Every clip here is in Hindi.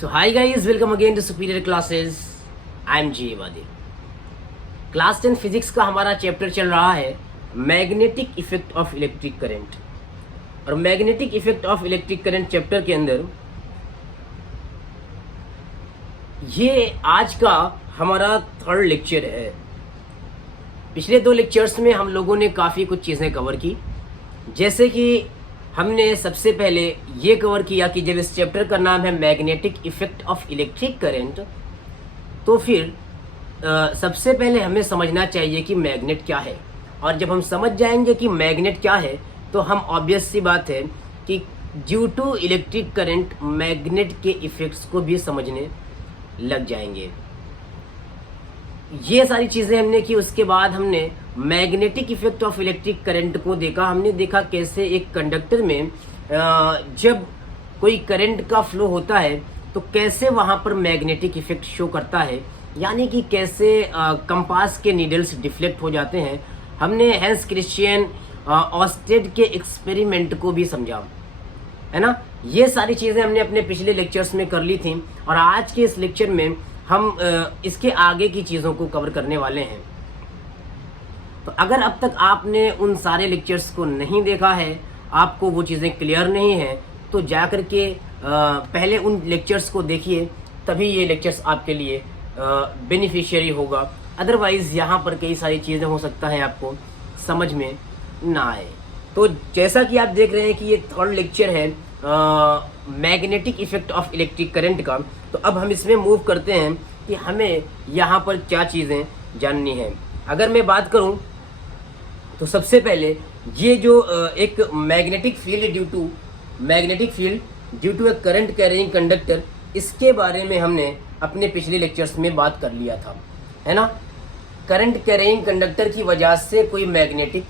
So hi guys, welcome again to Superior Classes. I am G Wadil. Class 10 physics का हमारा चैप्टर चल रहा है magnetic effect of electric current. और magnetic effect of electric current chapter के अंदर ये आज का हमारा थर्ड लेक्चर है। पिछले दो लेक्चर्स में हम लोगों ने काफ़ी कुछ चीज़ें कवर की, जैसे कि हमने सबसे पहले ये कवर किया कि जब इस चैप्टर का नाम है magnetic effect of electric current, तो फिर सबसे पहले हमें समझना चाहिए कि मैग्नेट क्या है। और जब हम समझ जाएंगे कि मैग्नेट क्या है तो हम ऑब्वियस सी बात है कि due to electric current magnet के इफ़ेक्ट्स को भी समझने लग जाएंगे। ये सारी चीज़ें हमने की। उसके बाद हमने magnetic effect of electric current को देखा। हमने देखा कैसे एक कंडक्टर में जब कोई करंट का फ्लो होता है तो कैसे वहाँ पर मैग्नेटिक इफेक्ट शो करता है, यानी कि कैसे कंपास के नीडल्स डिफ्लेक्ट हो जाते हैं। हमने हैंस क्रिश्चियन ऑस्टेड के एक्सपेरिमेंट को भी समझा, है ना। ये सारी चीज़ें हमने अपने पिछले लेक्चर्स में कर ली थी और आज के इस लेक्चर में हम इसके आगे की चीज़ों को कवर करने वाले हैं। तो अगर अब तक आपने उन सारे लेक्चर्स को नहीं देखा है, आपको वो चीज़ें क्लियर नहीं हैं, तो जा कर के पहले उन लेक्चर्स को देखिए, तभी ये लेक्चर्स आपके लिए बेनिफिशियरी होगा। अदरवाइज़ यहाँ पर कई सारी चीज़ें हो सकता है आपको समझ में ना आए। तो जैसा कि आप देख रहे हैं कि ये थर्ड लेक्चर है magnetic effect of electric current का, तो अब हम इसमें मूव करते हैं कि हमें यहाँ पर क्या चीज़ें जाननी है। अगर मैं बात करूँ तो सबसे पहले ये जो एक magnetic field due to a current carrying conductor, इसके बारे में हमने अपने पिछले लेक्चर्स में बात कर लिया था, है ना। करंट कैरिंग कंडक्टर की वजह से कोई मैग्नेटिक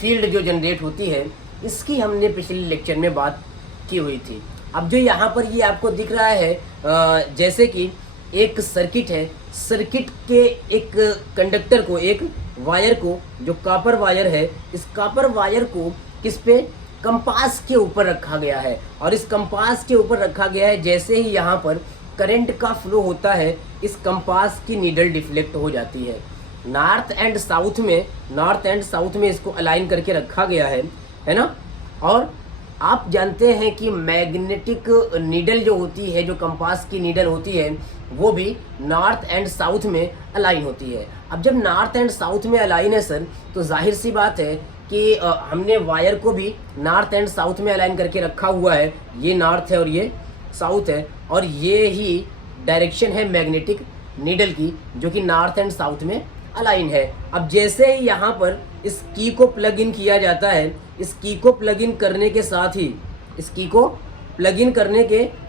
फील्ड जो जनरेट होती है, इसकी हमने पिछले लेक्चर में बात की हुई थी। अब जो यहाँ पर ये आपको दिख रहा है जैसे कि एक सर्किट है, सर्किट के एक कंडक्टर को, एक वायर को, जो कॉपर वायर है, इस कॉपर वायर को किस पे, कंपास के ऊपर रखा गया है। और इस कंपास के ऊपर रखा गया है, जैसे ही यहाँ पर करंट का फ्लो होता है इस कंपास की नीडल डिफ्लेक्ट हो जाती है। नॉर्थ एंड साउथ में इसको अलाइन करके रखा गया है ना। और आप जानते हैं कि मैग्नेटिक नीडल जो होती है, जो कंपास की नीडल होती है, वो भी नॉर्थ एंड साउथ में अलाइन होती है। अब जब नॉर्थ एंड साउथ में अलाइन है सर, तो जाहिर सी बात है कि हमने वायर को भी नॉर्थ एंड साउथ में अलाइन करके रखा हुआ है। ये नॉर्थ है और ये साउथ है, और ये ही डायरेक्शन है मैग्नेटिक नीडल की, जो कि नॉर्थ एंड साउथ में अलाइन है। अब जैसे ही यहाँ पर इस की को प्लग इन किया जाता है, इस की को प्लग इन करने के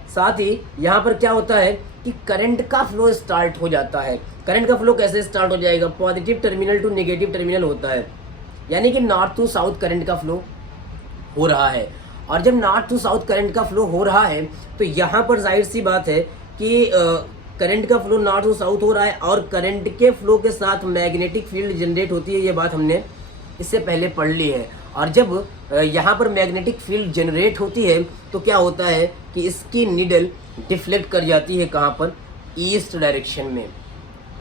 साथ ही यहाँ पर क्या होता है कि करंट का फ्लो स्टार्ट हो जाता है। करंट का फ्लो कैसे स्टार्ट हो जाएगा, positive terminal to negative terminal होता है, यानी कि नॉर्थ टू साउथ करंट का फ्लो हो रहा है। और जब नॉर्थ टू साउथ करंट का फ्लो हो रहा है तो यहाँ पर जाहिर सी बात है कि करंट का फ्लो नॉर्थ टू साउथ हो रहा है और करंट के फ्लो के साथ मैग्नेटिक फील्ड जनरेट होती है। ये बात हमने इससे पहले पढ़ ली है। और जब यहाँ पर मैग्नेटिक फील्ड जनरेट होती है तो क्या होता है कि इसकी नीडल डिफ्लेक्ट कर जाती है, कहाँ पर, ईस्ट डायरेक्शन में।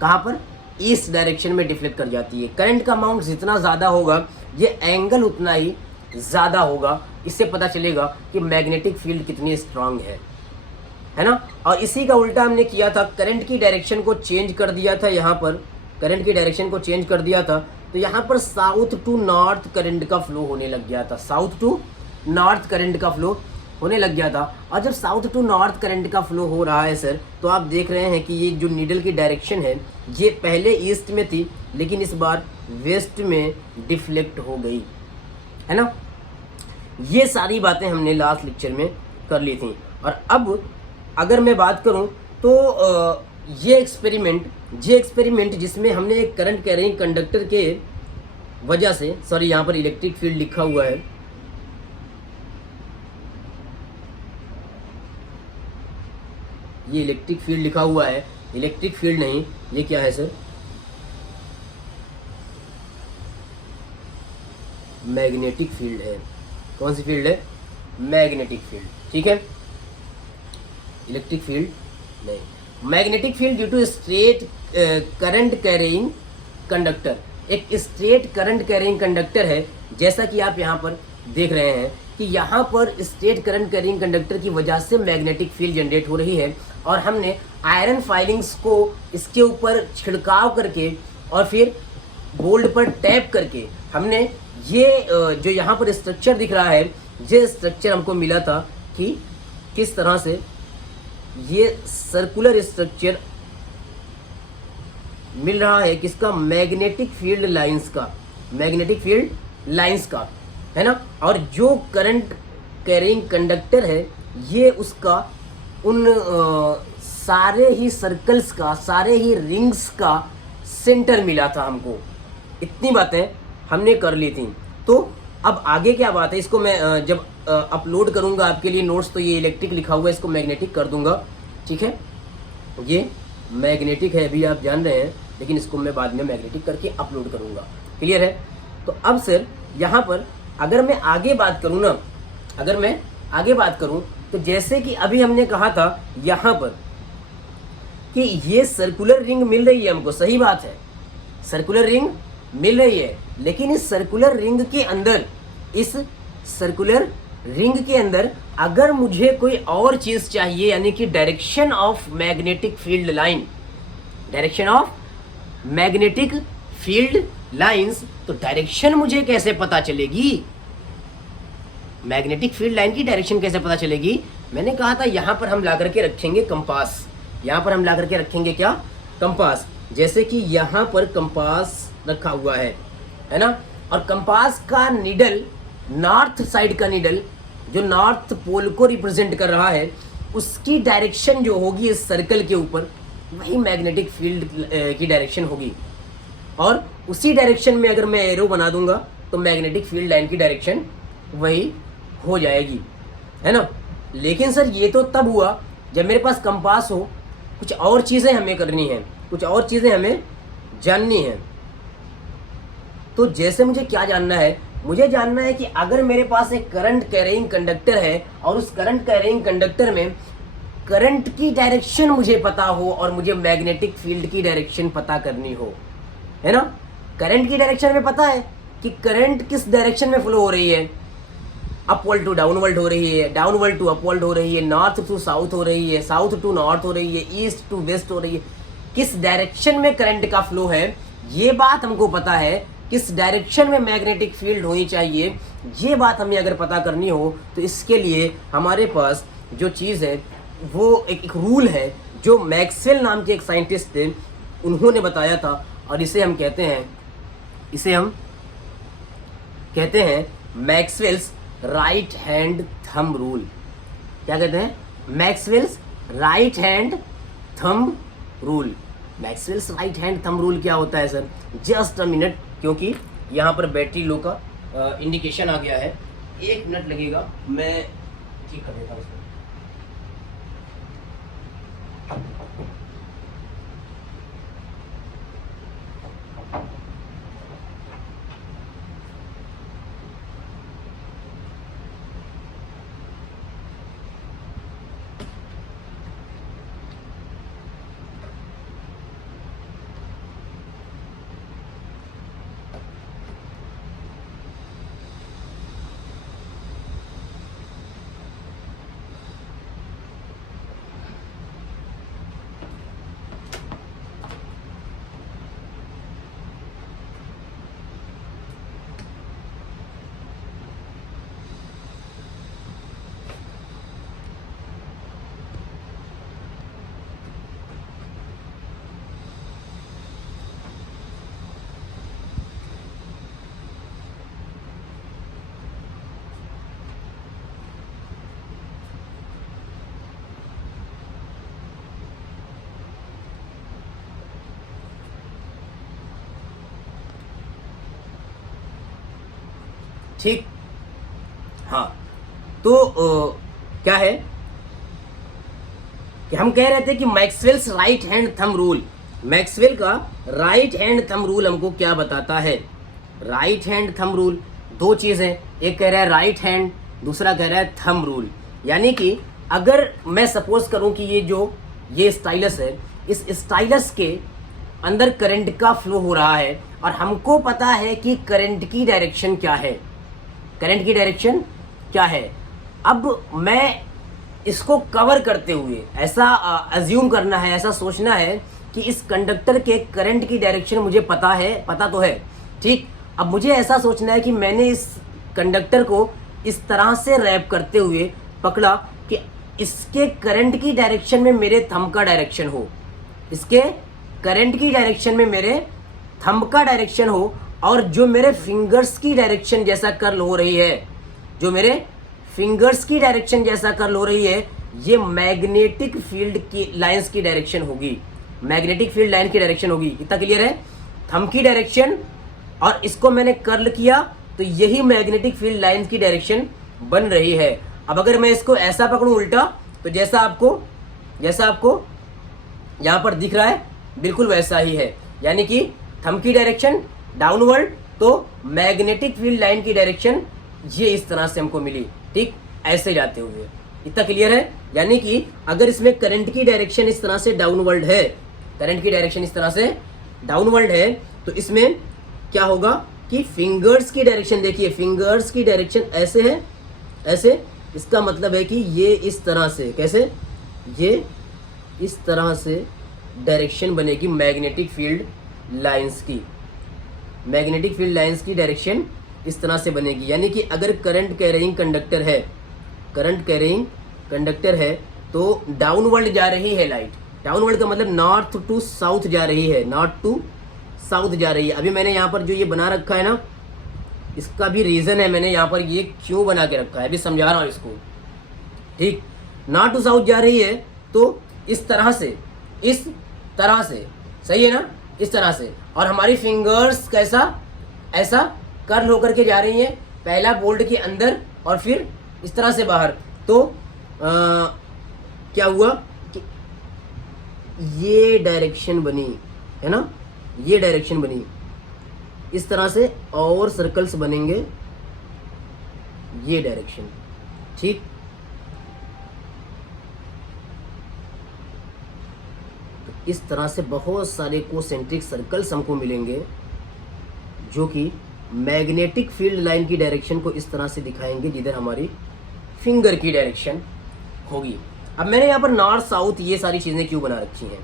कहाँ पर, ईस्ट डायरेक्शन में डिफ्लेक्ट कर जाती है। करंट का अमाउंट जितना ज़्यादा होगा ये एंगल उतना ही ज़्यादा होगा। इससे पता चलेगा कि मैग्नेटिक फील्ड कितनी स्ट्रांग है ना। और इसी का उल्टा हमने किया था, करंट की डायरेक्शन को चेंज कर दिया था। यहाँ पर करंट की डायरेक्शन को चेंज कर दिया था तो यहाँ पर साउथ टू नॉर्थ करंट का फ्लो होने लग गया था। साउथ टू नॉर्थ करंट का फ्लो होने लग गया था। और जब साउथ टू नॉर्थ करंट का फ्लो हो रहा है सर, तो आप देख रहे हैं कि ये जो नीडल की डायरेक्शन है ये पहले ईस्ट में थी, लेकिन इस बार वेस्ट में डिफ्लेक्ट हो गई, है ना। ये सारी बातें हमने लास्ट लेक्चर में कर ली थी। और अब अगर मैं बात करूं तो ये एक्सपेरिमेंट जिसमें हमने एक करंट कैरिंग कंडक्टर के वजह से, सॉरी यहाँ पर इलेक्ट्रिक फील्ड लिखा हुआ है, ये इलेक्ट्रिक फील्ड लिखा हुआ है, इलेक्ट्रिक फील्ड नहीं, ये क्या है सर, मैग्नेटिक फील्ड है। कौन सी फील्ड है, मैग्नेटिक फील्ड, ठीक है। इलेक्ट्रिक फील्ड नहीं, magnetic field due to straight current carrying conductor. एक स्ट्रेट करंट कैरिंग कंडक्टर है, जैसा कि आप यहाँ पर देख रहे हैं कि यहाँ पर स्ट्रेट करंट कैरिंग कंडक्टर की वजह से मैग्नेटिक फील्ड जनरेट हो रही है, और हमने आयरन फाइलिंग्स को इसके ऊपर छिड़काव करके और फिर गोल्ड पर टैप करके हमने ये जो यहाँ पर स्ट्रक्चर दिख रहा है, ये स्ट्रक्चर हमको मिला था कि किस तरह से ये सर्कुलर स्ट्रक्चर मिल रहा है, किसका, मैग्नेटिक फील्ड लाइंस का, मैग्नेटिक फील्ड लाइंस का, है ना। और जो करंट कैरिंग कंडक्टर है ये उसका उन सारे ही सर्कल्स का, सारे ही रिंग्स का सेंटर मिला था हमको। इतनी बातें हमने कर ली थी। तो अब आगे क्या बात है, इसको मैं जब अपलोड करूंगा आपके लिए नोट्स, तो ये इलेक्ट्रिक लिखा हुआ है, इसको मैग्नेटिक कर दूंगा, ठीक है। ये मैग्नेटिक है, अभी आप जान रहे हैं, लेकिन इसको मैं बाद में मैग्नेटिक करके अपलोड करूंगा। क्लियर है। तो अब सर यहाँ पर अगर मैं आगे बात करूँ ना, अगर मैं आगे बात करूँ तो जैसे कि अभी हमने कहा था यहाँ पर कि ये सर्कुलर रिंग मिल रही है हमको, सही बात है, सर्कुलर रिंग मिल रही है, लेकिन इस सर्कुलर रिंग के अंदर, इस सर्कुलर रिंग के अंदर अगर मुझे कोई और चीज़ चाहिए, यानी कि direction of magnetic field line, direction of magnetic field lines, तो डायरेक्शन मुझे कैसे पता चलेगी, मैग्नेटिक फील्ड लाइन की डायरेक्शन कैसे पता चलेगी। मैंने कहा था यहाँ पर हम ला करके रखेंगे कंपास, यहाँ पर हम ला करके रखेंगे क्या, कंपास। जैसे कि यहाँ पर कंपास रखा हुआ है ना, और कंपास का नीडल, नॉर्थ साइड का नीडल जो नॉर्थ पोल को रिप्रेजेंट कर रहा है, उसकी डायरेक्शन जो होगी इस सर्कल के ऊपर, वही मैग्नेटिक फील्ड की डायरेक्शन होगी। और उसी डायरेक्शन में अगर मैं एरो बना दूंगा तो मैग्नेटिक फील्ड लाइन की डायरेक्शन वही हो जाएगी, है ना। लेकिन सर ये तो तब हुआ जब मेरे पास कंपास हो, कुछ और चीज़ें हमें करनी है, कुछ और चीज़ें हमें जाननी है। तो जैसे मुझे क्या जानना है, मुझे जानना है कि अगर मेरे पास एक करंट कैरिंग कंडक्टर है और उस करंट कैरिंग कंडक्टर में करंट की डायरेक्शन मुझे पता हो और मुझे मैग्नेटिक फील्ड की डायरेक्शन पता करनी हो, है ना। करंट की डायरेक्शन में पता है कि करंट किस डायरेक्शन में फ्लो हो रही है, अपवर्ड टू डाउनवर्ड हो रही है, डाउनवर्ड टू अपवर्ड हो रही है, नॉर्थ टू साउथ हो रही है, साउथ टू नॉर्थ हो रही है, ईस्ट टू वेस्ट हो रही है, किस डायरेक्शन में करंट का फ्लो है, ये बात हमको पता है। किस डायरेक्शन में मैग्नेटिक फील्ड होनी चाहिए, ये बात हमें अगर पता करनी हो, तो इसके लिए हमारे पास जो चीज़ है वो एक रूल है जो मैक्सवेल नाम के एक साइंटिस्ट थे, उन्होंने बताया था, और इसे हम कहते हैं Maxwell's right hand thumb rule. क्या कहते हैं, Maxwell's right hand thumb rule. Maxwell's right hand thumb rule क्या होता है सर, जस्ट अ मिनट, क्योंकि यहाँ पर बैटरी लो का इंडिकेशन आ गया है, 1 मिनट लगेगा, मैं ठीक कर देता हूँ उसको। ठीक, हाँ। तो क्या है कि हम कह रहे थे कि Maxwell's right hand thumb rule, Maxwell का राइट हैंड थंब रूल हमको क्या बताता है। राइट हैंड थंब रूल, दो चीज़ें, एक कह रहा है राइट हैंड, दूसरा कह रहा है थंब रूल। यानी कि अगर मैं सपोज करूं कि ये जो ये स्टाइलस है, इस स्टाइलस के अंदर करंट का फ्लो हो रहा है और हमको पता है कि करंट की डायरेक्शन क्या है, करंट की डायरेक्शन क्या है। अब मैं इसको कवर करते हुए ऐसा अज्यूम करना है, ऐसा सोचना है कि इस कंडक्टर के करंट की डायरेक्शन मुझे पता है, पता तो है, ठीक। अब मुझे ऐसा सोचना है कि मैंने इस कंडक्टर को इस तरह से रैप करते हुए पकड़ा कि इसके करंट की डायरेक्शन में मेरे थंब का डायरेक्शन हो, इसके करंट की डायरेक्शन में मेरे थंब का डायरेक्शन हो, और जो मेरे फिंगर्स की डायरेक्शन जैसा कर्ल हो रही है, जो मेरे फिंगर्स की डायरेक्शन जैसा कर्ल हो रही है, ये मैग्नेटिक फील्ड की लाइंस की डायरेक्शन होगी, मैग्नेटिक फील्ड लाइन की डायरेक्शन होगी। इतना क्लियर है? थंब की डायरेक्शन और इसको मैंने कर्ल किया तो यही मैग्नेटिक फील्ड लाइन की डायरेक्शन बन रही है। अब अगर मैं इसको ऐसा पकड़ूं उल्टा, तो जैसा आपको यहाँ पर दिख रहा है बिल्कुल वैसा ही है, यानी कि थंब की डायरेक्शन डाउनवर्ड, तो मैग्नेटिक फील्ड लाइन की डायरेक्शन ये इस तरह से हमको मिली, ठीक, ऐसे जाते हुए। इतना क्लियर है? यानी कि अगर इसमें करंट की डायरेक्शन इस तरह से डाउनवर्ड है, करंट की डायरेक्शन इस तरह से डाउनवर्ड है, तो इसमें क्या होगा कि फिंगर्स की डायरेक्शन, देखिए फिंगर्स की डायरेक्शन ऐसे है, ऐसे, इसका मतलब है कि ये इस तरह से, कैसे, ये इस तरह से डायरेक्शन बनेगी मैग्नेटिक फील्ड लाइंस की, मैग्नेटिक फील्ड लाइंस की डायरेक्शन इस तरह से बनेगी। यानी कि अगर करंट कैरिंग कंडक्टर है, करंट कैरिंग कंडक्टर है, तो डाउनवर्ड जा रही है लाइट, डाउनवर्ड का मतलब नॉर्थ टू साउथ जा रही है, नॉर्थ टू साउथ जा रही है। अभी मैंने यहाँ पर जो ये बना रखा है ना, इसका भी रीज़न है, मैंने यहाँ पर ये क्यों बना के रखा है, अभी समझा रहा हूँ इसको, ठीक। नॉर्थ टू साउथ जा रही है तो इस तरह से, इस तरह से, सही है ना, इस तरह से, और हमारी फिंगर्स कैसा, ऐसा कर्ल होकर के जा रही हैं, पहला बोल्ट के अंदर और फिर इस तरह से बाहर। तो क्या हुआ कि ये डायरेक्शन बनी है ना, ये डायरेक्शन बनी, इस तरह से और सर्कल्स बनेंगे, ये डायरेक्शन, ठीक। तो इस तरह से बहुत सारे कोसेंट्रिक सर्कल्स हमको मिलेंगे जो कि मैग्नेटिक फील्ड लाइन की डायरेक्शन को इस तरह से दिखाएंगे जिधर हमारी फिंगर की डायरेक्शन होगी। अब मैंने यहाँ पर नॉर्थ साउथ ये सारी चीज़ें क्यों बना रखी हैं,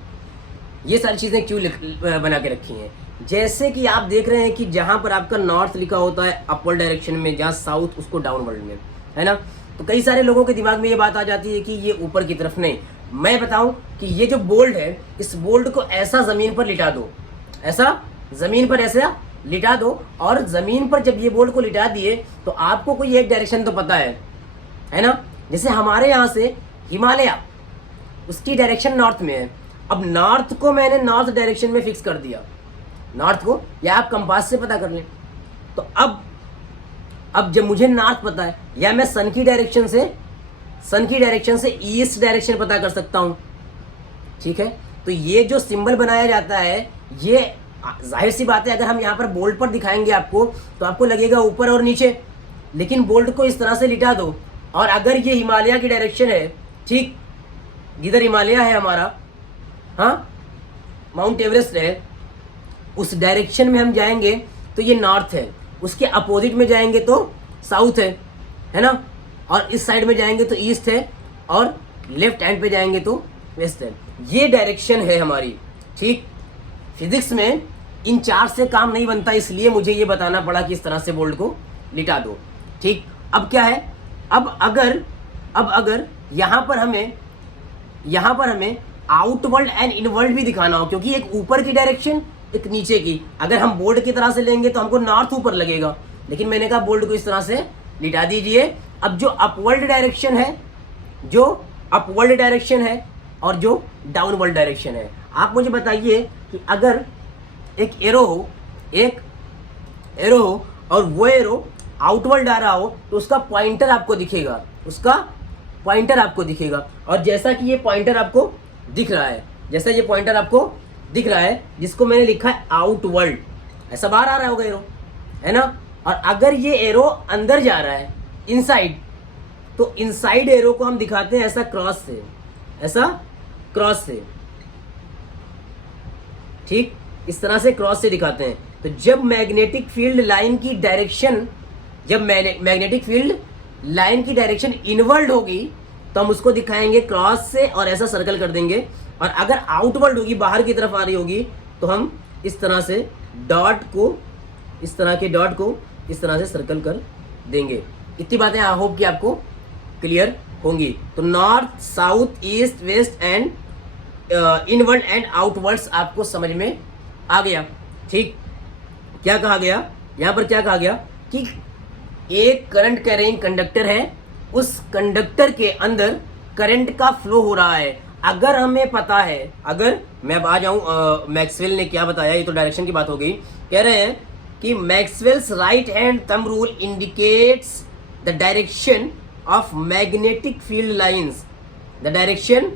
ये सारी चीज़ें क्यों बना के रखी हैं? जैसे कि आप देख रहे हैं कि जहाँ पर आपका नॉर्थ लिखा होता है अपवर्ड डायरेक्शन में, जहाँ साउथ उसको डाउनवर्ड में, है ना। तो कई सारे लोगों के दिमाग में ये बात आ जाती है कि ये ऊपर की तरफ नहीं। मैं बताऊं कि ये जो बोल्ट है, इस बोल्ट को ऐसा ज़मीन पर लिटा दो, ऐसा ज़मीन पर ऐसा लिटा दो, और ज़मीन पर जब ये बोल्ट को लिटा दिए तो आपको कोई एक डायरेक्शन तो पता है ना। जैसे हमारे यहाँ से हिमालय, उसकी डायरेक्शन नॉर्थ में है। अब नॉर्थ को मैंने नॉर्थ डायरेक्शन में फिक्स कर दिया, नॉर्थ को, या आप कंपास से पता कर लें। तो अब जब मुझे नॉर्थ पता है, या मैं सन की डायरेक्शन से ईस्ट डायरेक्शन पता कर सकता हूँ, ठीक है। तो ये जो सिंबल बनाया जाता है, ये जाहिर सी बात है, अगर हम यहाँ पर बोल्ट पर दिखाएंगे आपको तो आपको लगेगा ऊपर और नीचे, लेकिन बोल्ट को इस तरह से लिटा दो, और अगर ये हिमालय की डायरेक्शन है, ठीक, जिधर हिमालय है हमारा, हाँ, माउंट एवरेस्ट है, उस डायरेक्शन में हम जाएंगे तो ये नॉर्थ है, उसके अपोजिट में जाएंगे तो साउथ है ना, और इस साइड में जाएंगे तो ईस्ट है, और लेफ्ट हैंड पे जाएंगे तो वेस्ट है। ये डायरेक्शन है हमारी, ठीक। फिजिक्स में इन चार से काम नहीं बनता, इसलिए मुझे ये बताना पड़ा कि इस तरह से बोल्ट को लिटा दो, ठीक। अब क्या है, अब अगर यहाँ पर हमें आउटवर्ल्ड एंड इनवर्ल्ड भी दिखाना हो, क्योंकि एक ऊपर की डायरेक्शन, एक नीचे की, अगर हम बोल्ट की तरह से लेंगे तो हमको नॉर्थ ऊपर लगेगा, लेकिन मैंने कहा बोल्ट को इस तरह से लिटा दीजिए। अब जो अपवर्ल्ड डायरेक्शन है और जो डाउनवर्ल्ड डायरेक्शन है, आप मुझे बताइए कि अगर एक एरो हो और वो एरो आउटवर्ल्ड आ रहा हो तो उसका पॉइंटर आपको दिखेगा, और जैसा कि ये पॉइंटर आपको दिख रहा है, जिसको मैंने लिखा है आउटवर्ल्ड, ऐसा बाहर आ रहा होगा एरो, है ना। और अगर ये एरो अंदर जा रहा है, इनसाइड, तो इनसाइड एरो को हम दिखाते हैं ऐसा क्रॉस से, ऐसा क्रॉस से, ठीक इस तरह से क्रॉस से दिखाते हैं। तो जब मैग्नेटिक फील्ड लाइन की डायरेक्शन, जब मैग्नेटिक फील्ड लाइन की डायरेक्शन इनवर्ड होगी तो हम उसको दिखाएंगे क्रॉस से और ऐसा सर्कल कर देंगे, और अगर आउटवर्ड होगी, बाहर की तरफ आ रही होगी, तो हम इस तरह से डॉट को, इस तरह के डॉट को इस तरह से सर्कल कर देंगे। इतनी बातें आई होप कि आपको क्लियर होंगी। तो north, south, east, west and inward and outwards आपको समझ में आ गया। ठीक, क्या कहा गया यहाँ पर, क्या कहा गया कि एक करंट कैरिंग कंडक्टर है, उस कंडक्टर के अंदर करंट का फ्लो हो रहा है। अगर हमें पता है, अगर मैं अब आ जाऊं मैक्सवेल ने क्या बताया, ये तो डायरेक्शन की बात हो गई। कह रहे हैं कि Maxwell's right hand thumb rule indicates the direction of magnetic field lines, the direction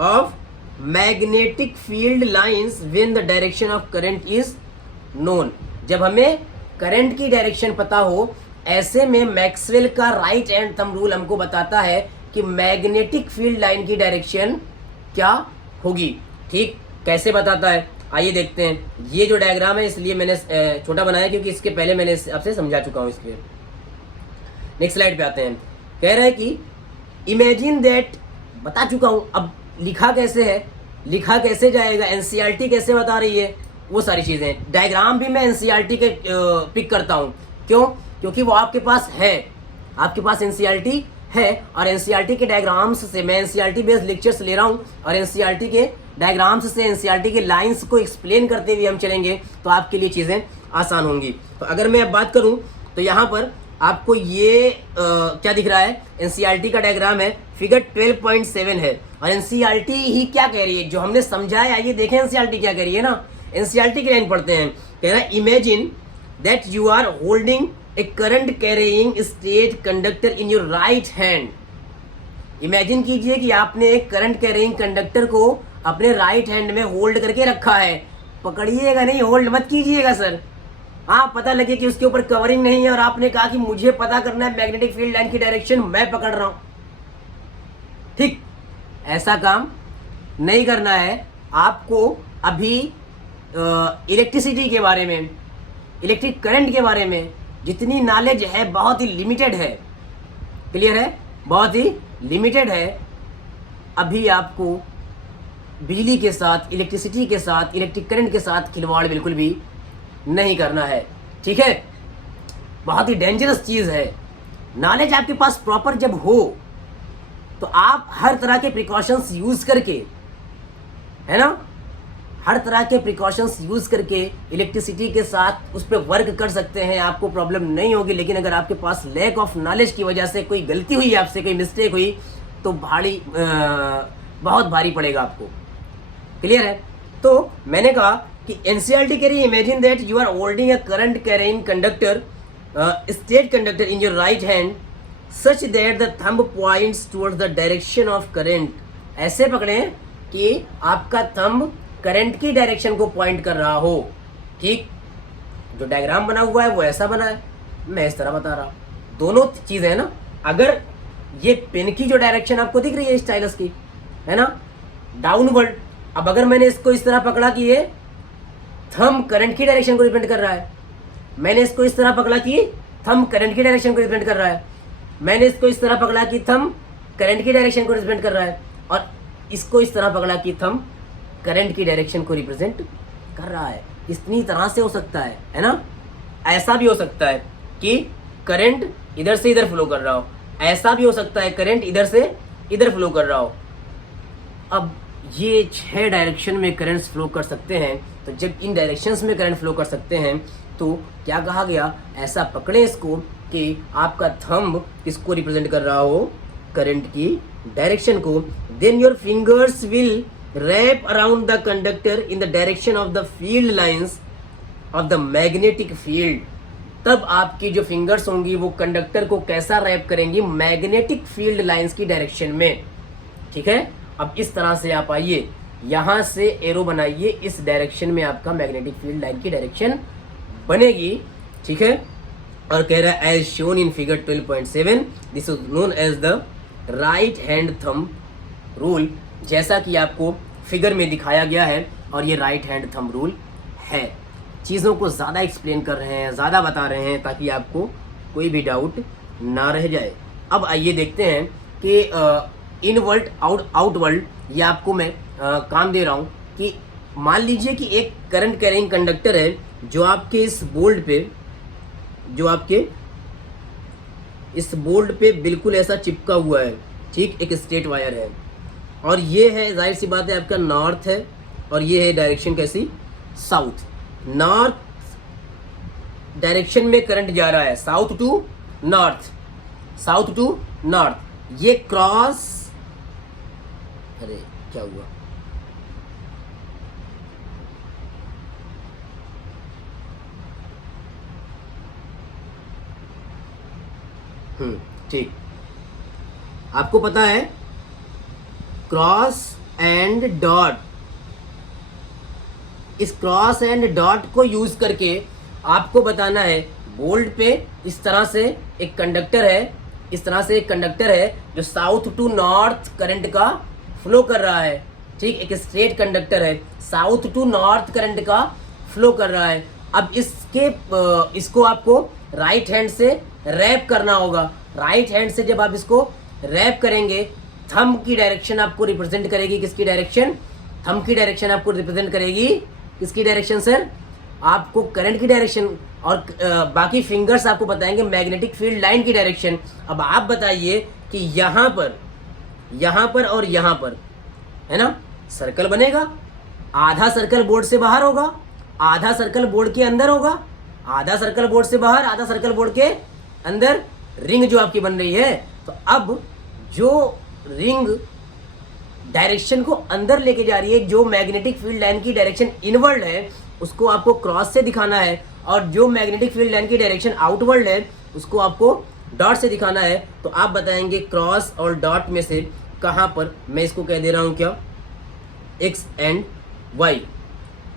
of magnetic field lines when the direction of current is known. जब हमें करंट की डायरेक्शन पता हो, ऐसे में मैक्सवेल का राइट हैंड थंब रूल हमको बताता है कि मैग्नेटिक फील्ड लाइन की डायरेक्शन क्या होगी। ठीक, कैसे बताता है आइए देखते हैं। ये जो डायग्राम है इसलिए मैंने छोटा बनाया क्योंकि इसके पहले मैंने आपसे समझा चुका हूं, इसलिए। नेक्स्ट स्लाइड पे आते हैं। कह रहा है कि इमेजिन दैट, बता चुका हूं, अब लिखा कैसे है, लिखा कैसे जाएगा, एनसीईआरटी कैसे बता रही है, वो सारी चीजें। डायग्राम भी मैं एनसीईआरटी के पिक करता हूं, क्यों? क्योंकि वो आपके पास है, आपके पास एनसीईआरटी है, और एनसीईआरटी के डायग्राम्स से मैं एनसीईआरटी बेस्ड लेक्चर्स ले रहा हूं, और एनसीईआरटी के डायग्राम्स से, एनसीईआरटी के लाइंस को एक्सप्लेन करते हुए हम चलेंगे तो आपके लिए चीजें आसान होंगी। तो अगर मैं अब बात करूं तो यहाँ पर आपको ये क्या दिख रहा है, एनसीईआरटी का डायग्राम है, फिगर 12.7 है, और एनसीईआरटी ही क्या कह रही है, जो हमने समझा है, आइए देखें एनसीईआरटी क्या कह रही है ना। एनसीईआरटी की लाइन पढ़ते हैं। कह रहा है imagine that you are holding a current carrying state conductor in your right hand. Imagine कीजिए कि आपने एक करंट कैरिंग कंडक्टर को अपने राइट हैंड में होल्ड करके रखा है। पकड़िएगा नहीं, होल्ड मत कीजिएगा सर। हाँ, पता लगे कि उसके ऊपर कवरिंग नहीं है और आपने कहा कि मुझे पता करना है मैग्नेटिक फील्ड लाइन की डायरेक्शन, मैं पकड़ रहा हूं। ठीक, ऐसा काम नहीं करना है आपको। अभी इलेक्ट्रिसिटी के बारे में, इलेक्ट्रिक करंट के बारे में जितनी नॉलेज है बहुत ही लिमिटेड है। क्लियर है? बहुत ही लिमिटेड है। अभी आपको बिजली के साथ, इलेक्ट्रिसिटी के साथ, इलेक्ट्रिक करंट के साथ खिलवाड़ बिल्कुल भी नहीं करना है। ठीक है? बहुत ही डेंजरस चीज़ है। नॉलेज आपके पास प्रॉपर जब हो तो आप हर तरह के प्रिकॉशंस यूज़ करके, है ना, हर तरह के प्रिकॉशंस यूज़ करके इलेक्ट्रिसिटी के साथ उस पर वर्क कर सकते हैं, आपको प्रॉब्लम नहीं होगी। लेकिन अगर आपके पास लैक ऑफ नॉलेज की वजह से कोई गलती हुई, आपसे कोई मिस्टेक हुई, तो बहुत भारी पड़ेगा आपको। क्लियर है? तो मैंने कहा कि एनसीईआरटी कह रही है imagine that you are holding a current carrying conductor, state conductor in your right hand such that the thumb points towards the direction of current. ऐसे पकड़ें कि आपका थंब करंट की डायरेक्शन को पॉइंट कर रहा हो। ठीक, जो डायग्राम बना हुआ है वो ऐसा बना है, मैं इस तरह बता रहा हूं। दोनों चीजें है ना। अगर ये पेन की जो डायरेक्शन आपको दिख रही है स्टाइलस की, है ना, डाउनवर्ड, अब अगर मैंने इसको इस तरह पकड़ा कि ये थंब करंट की डायरेक्शन को रिप्रेजेंट कर रहा है, मैंने इसको इस तरह पकड़ा कि थंब करंट की डायरेक्शन को रिप्रेजेंट कर रहा है, मैंने इसको इस तरह पकड़ा कि थंब करंट की डायरेक्शन को रिप्रेजेंट कर रहा है, और इसको इस तरह पकड़ा कि थंब करंट की डायरेक्शन को रिप्रेजेंट कर रहा है। इतनी तरह से हो सकता है ना। ऐसा भी हो सकता है कि करंट इधर से इधर फ्लो कर रहा हो, ऐसा भी हो सकता है करंट इधर से इधर फ्लो कर रहा हो। अब ये 6 डायरेक्शन में करंट्स फ्लो कर सकते हैं। तो जब इन डायरेक्शंस में करंट फ्लो कर सकते हैं तो क्या कहा गया, ऐसा पकड़े इसको कि आपका थंब किसको रिप्रेजेंट कर रहा हो, करंट की डायरेक्शन को। Then your fingers will wrap around the conductor in the direction of the field lines of the magnetic field। तब आपकी जो फिंगर्स होंगी वो कंडक्टर को कैसा रैप करेंगी, मैग्नेटिक फील्ड लाइंस की डायरेक्शन में। ठीक है? अब इस तरह से आप आइए, यहां से एरो बनाइए, इस डायरेक्शन में आपका मैग्नेटिक फील्ड लाइन की डायरेक्शन बनेगी। ठीक है? और कह रहा है as shown in figure 12.7 this is known as the right hand thumb rule. जैसा कि आपको फिगर में दिखाया गया है, और ये राइट हैंड थंब रूल है। चीज़ों को ज़्यादा एक्सप्लेन कर रहे हैं, ज़्यादा बता रहे हैं ताकि आपको कोई भी डाउट ना रह जाए। अब आइए देखते हैं कि इनवर्ड आउटवर्ड, ये आपको मैं काम दे रहा हूँ कि मान लीजिए कि एक करंट कैरिंग कंडक्टर है जो आपके इस बोल्ड पे, जो आपके इस बोल्ड पे बिल्कुल ऐसा चिपका हुआ है, ठीक, एक स्ट्रेट वायर है, और ये है जाहिर सी बात है आपका नॉर्थ है, और ये है डायरेक्शन कैसी, साउथ। नॉर्थ डायरेक्शन में करंट जा रहा है, south to north, south to north. ये क्रॉस, अरे क्या हुआ, ठीक, आपको पता है क्रॉस एंड डॉट, इस क्रॉस एंड डॉट को यूज करके आपको बताना है बोल्ड पे इस तरह से एक कंडक्टर है, इस तरह से एक कंडक्टर है जो साउथ टू नॉर्थ करंट का फ्लो कर रहा है, ठीक, एक स्ट्रेट कंडक्टर है, साउथ टू नॉर्थ करंट का फ्लो कर रहा है। अब इसको आपको राइट हैंड से रैप करना होगा। राइट हैंड से जब आप इसको रैप करेंगे, थंब की डायरेक्शन आपको रिप्रेजेंट करेगी, किसकी डायरेक्शन, थंब की डायरेक्शन आपको रिप्रेजेंट करेगी, किसकी डायरेक्शन सर, आपको करंट की डायरेक्शन, और बाकी फिंगर्स आपको बताएंगे मैग्नेटिक फील्ड लाइन की डायरेक्शन। अब आप बताइए कि यहाँ पर और यहाँ पर है ना सर्कल बनेगा, आधा सर्कल बोर्ड से बाहर होगा, आधा सर्कल बोर्ड के अंदर होगा, आधा सर्कल बोर्ड से बाहर, आधा सर्कल बोर्ड के अंदर, रिंग जो आपकी बन रही है। तो अब जो रिंग डायरेक्शन को अंदर लेके जा रही है, जो मैग्नेटिक फील्ड लाइन की डायरेक्शन इनवर्ड है, उसको आपको क्रॉस से दिखाना है, और जो मैग्नेटिक फील्ड लाइन की डायरेक्शन आउटवर्ड है उसको आपको डॉट से दिखाना है। तो आप बताएंगे क्रॉस और डॉट में से कहां पर, मैं इसको कह दे रहा हूं क्या, एक्स एंड वाई,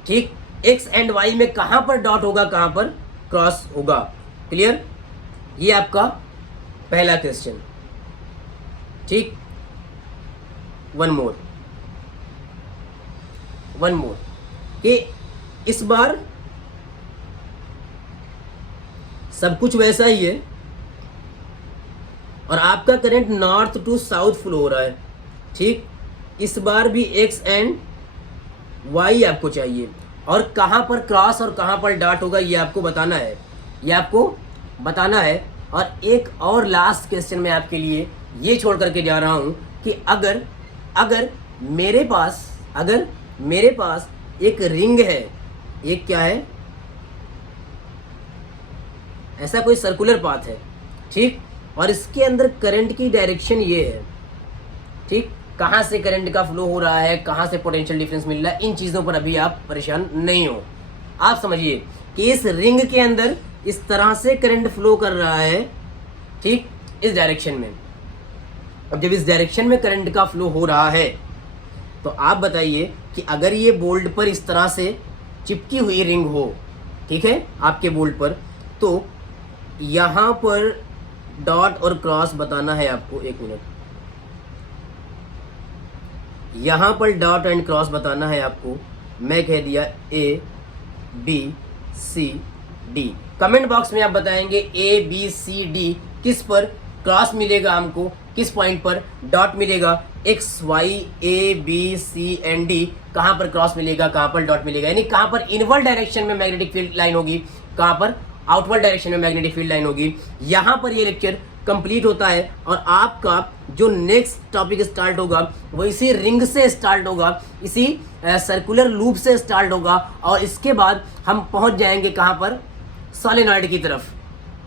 ठीक, एक्स एंड वाई में कहां पर डॉट होगा, कहां पर क्रॉस होगा। क्लियर, ये आपका पहला क्वेश्चन, ठीक। वन मोर कि इस बार सब कुछ वैसा ही है, और आपका current north to south flow हो रहा है, ठीक। इस बार भी एक्स एंड वाई आपको चाहिए, और कहां पर क्रॉस और कहां पर डॉट होगा ये आपको बताना है, ये आपको बताना है। और एक और लास्ट क्वेश्चन मैं आपके लिए ये छोड़ करके जा रहा हूं कि अगर मेरे पास एक रिंग है, एक क्या है, ऐसा कोई सर्कुलर पाथ है, ठीक, और इसके अंदर करंट की डायरेक्शन ये है, ठीक, कहाँ से करंट का फ्लो हो रहा है, कहाँ से पोटेंशियल डिफरेंस मिल रहा है, इन चीज़ों पर अभी आप परेशान नहीं हो। आप समझिए कि इस रिंग के अंदर इस तरह से करंट फ्लो कर रहा है, ठीक, इस डायरेक्शन में। अब जब इस डायरेक्शन में करंट का फ्लो हो रहा है तो आप बताइए कि अगर ये बोल्ड पर इस तरह से चिपकी हुई रिंग हो, ठीक है, आपके बोल्ड पर, तो यहाँ पर डॉट और क्रॉस बताना है आपको। एक मिनट, यहाँ पर डॉट एंड क्रॉस बताना है आपको। मैं कह दिया A B C D. Comment box में आप बताएंगे ए बी सी डी किस पर क्रॉस मिलेगा, हमको किस पॉइंट पर डॉट मिलेगा, X Y A B C and D कहाँ पर क्रॉस मिलेगा, कहाँ पर डॉट मिलेगा, यानी कहाँ पर इनवर्ड डायरेक्शन में मैग्नेटिक फील्ड लाइन होगी, कहाँ पर आउटवर्ड डायरेक्शन में मैग्नेटिक फील्ड लाइन होगी। यहाँ पर ये लेक्चर कंप्लीट होता है, और आपका जो नेक्स्ट टॉपिक स्टार्ट होगा वो इसी रिंग से स्टार्ट होगा, इसी सर्कुलर लूप से स्टार्ट होगा, और इसके बाद हम पहुंच जाएंगे कहाँ पर, सोलेनॉइड की तरफ,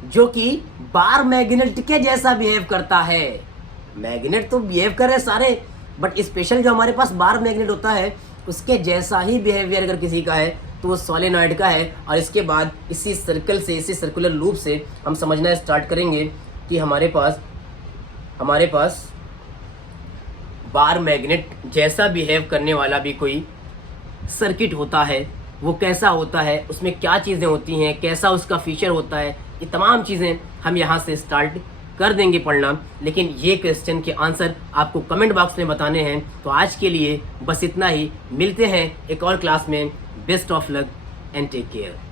जो कि बार मैग्नेट के जैसा बिहेव करता है। मैग्नेट तो बिहेव कर रहे सारे, बट स्पेशल जो हमारे पास बार मैग्नेट होता है उसके जैसा ही बिहेवियर अगर किसी का है तो वो सोलेनॉइड का है। और इसके बाद इसी सर्कल से, इसी सर्कुलर लूप से हम समझना स्टार्ट करेंगे कि हमारे पास बार मैग्नेट जैसा बिहेव करने वाला भी कोई सर्किट होता है, वो कैसा होता है, उसमें क्या चीज़ें होती हैं, कैसा उसका फीचर होता है, ये तमाम चीज़ें हम यहाँ से स्टार्ट कर देंगे पढ़ना, लेकिन ये क्वेश्चन के आंसर आपको कमेंट बॉक्स में बताने हैं। तो आज के लिए बस इतना ही, मिलते हैं एक और क्लास में। Best of luck and take care.